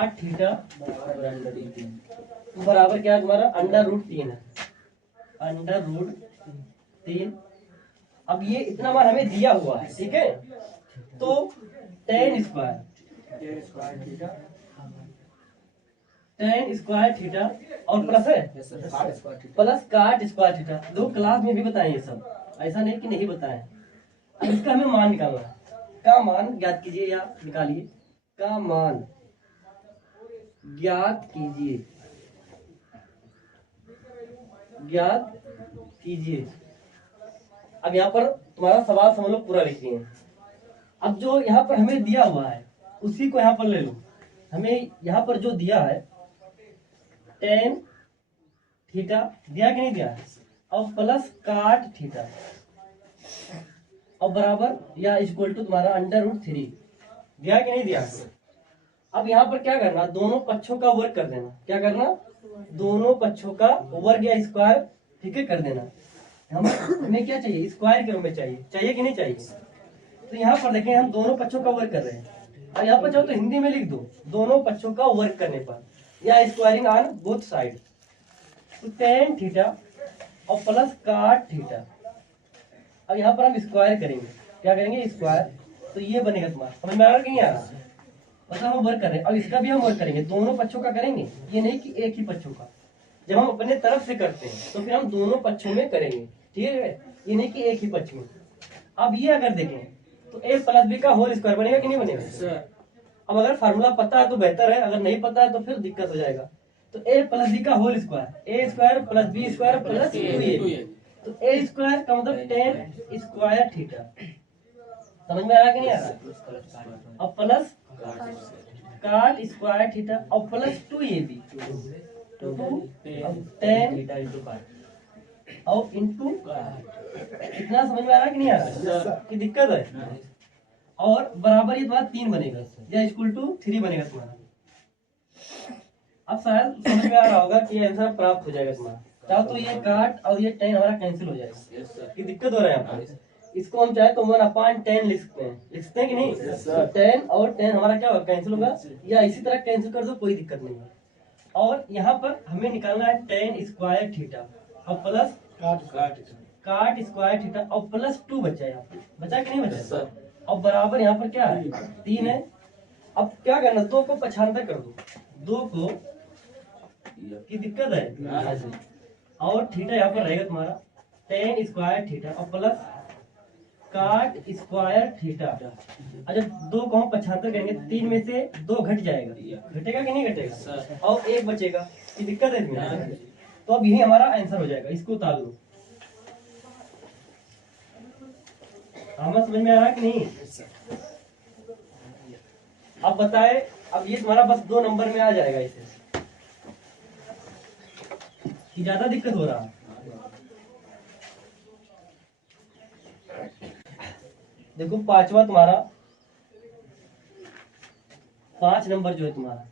काट थीटा बराबर क्या है तुम्हारा √3 है, √3। अब ये इतना मान हमें दिया हुआ है, ठीक है, तो tan स्क्वायर थीटा और प्लस है प्लस काट स्क्वायर थीटा। दो क्लास में भी बताए ये सब, ऐसा नहीं कि नहीं बताए। अब इसका हमें मान निकालना है, का मान ज्ञात कीजिए या निकालिए, का मान ज्ञात कीजिए। अब यहाँ पर तुम्हारा सवाल समझ लो पूरा लिखिए। अब जो यहाँ पर हमें दिया हुआ है उसी को यहाँ पर ले लो। हमें यहाँ पर जो दिया है tan थीटा दिया कि नहीं दिया, और प्लस काट थीटा और बराबर या इक्वल टू तुम्हारा √3 दिया कि नहीं दिया। अब यहाँ पर क्या करना, दोनों पक्षों का वर्ग कर देना। क्या करना, दोनों पक्षों का वर्ग या स्क्वायर, ठीक है, कर देना। हमें क्या चाहिए, स्क्वायर के रूप में चाहिए कि नहीं चाहिए। तो यहाँ पर देखें हम दोनों पक्षों का वर्ग कर रहे हैं, और यहाँ पर चाहो तो हिंदी में लिख दो, दोनों पक्षों का वर्ग करने पर या स्क्वायरिंग ऑन बोथ साइड। तो tan थीटा और प्लस काट थीटा। अब यहाँ पर हम स्क्वायर करेंगे, क्या करेंगे, स्क्वायर। तो ये बनेगा तुम्हारा, समझ में आ रहा है कि नहीं आ रहा, मतलब हम वर्क कर रहे हैं। अब इसका भी हम वर्क करेंगे, दोनों पक्षों का करेंगे, ये नहीं कि एक ही पक्षों का। जब हम अपने तरफ से करते हैं तो फिर हम दोनों पक्षों में करेंगे, ठीक है, ये नहीं कि एक ही पक्ष में। अब ये अगर देखें तो a + b का होल स्क्वायर बनेगा कि नहीं बनेगा। अब अगर फार्मूला पता है तो बेहतर है, अगर नहीं पता है तो फिर दिक्कत हो जाएगा। तो a + b का whole square, a² + b² + 2ab। तो a² का मतलब tan स्क्वायर थीटा, समझ में आ रहा कि नहीं आ रहा। अब प्लस काट स्क्वायर थीटा और प्लस 2ab, tan और इंटू, इतना समझ में आ रहा है कि नहीं आ रहा, कि दिक्कत है। और बराबर ये तुम्हारा 3 बनेगा या इक्वल टू 3 बनेगा तुम्हारा। अब शायद समझ में आ रहा होगा कि आंसर प्राप्त हो जाएगा तुम्हारा। चाहो तो ये काट और ये tan हमारा कैंसिल हो जाएगा, कि दिक्कत हो रहा है यहाँ पर। इसको हम चाहे तो 1/10 लिखते हैं कि नहीं। तो tan और tan हमारा क्या होगा, कैंसिल होगा, या इसी तरह कैंसिल कर दो, कोई दिक्कत नहीं है। और यहाँ पर हमें निकालना है tan स्क्वायर थीटा और प्लस काट स्क्वायर थीटा और प्लस 2 बचा है, बचा कि नहीं बचा। अब बराबर यहाँ पर क्या है, 3 है। अब क्या करना, 2 को पक्षांतर कर दो, 2 को, की दिक्कत है, और थीटा यहाँ पर रहेगा तुम्हारा tan स्क्वायर थीटा और प्लस काट स्क्वायर थीटा। अच्छा 2 को हम पक्षांतर करेंगे, 3 में से 2 घट जाएगा, घटेगा कि नहीं घटेगा, और 1 बचेगा, की दिक्कत है इसमें। तो अब यही हमारा आंसर हो जाएगा, इसको उतार लो। हमें समझ में आ रहा है कि नहीं। अब बताए, अब ये तुम्हारा बस 2 नंबर में आ जाएगा इसे, कि ज्यादा दिक्कत हो रहा है। देखो पांचवा तुम्हारा, 5 नंबर जो है तुम्हारा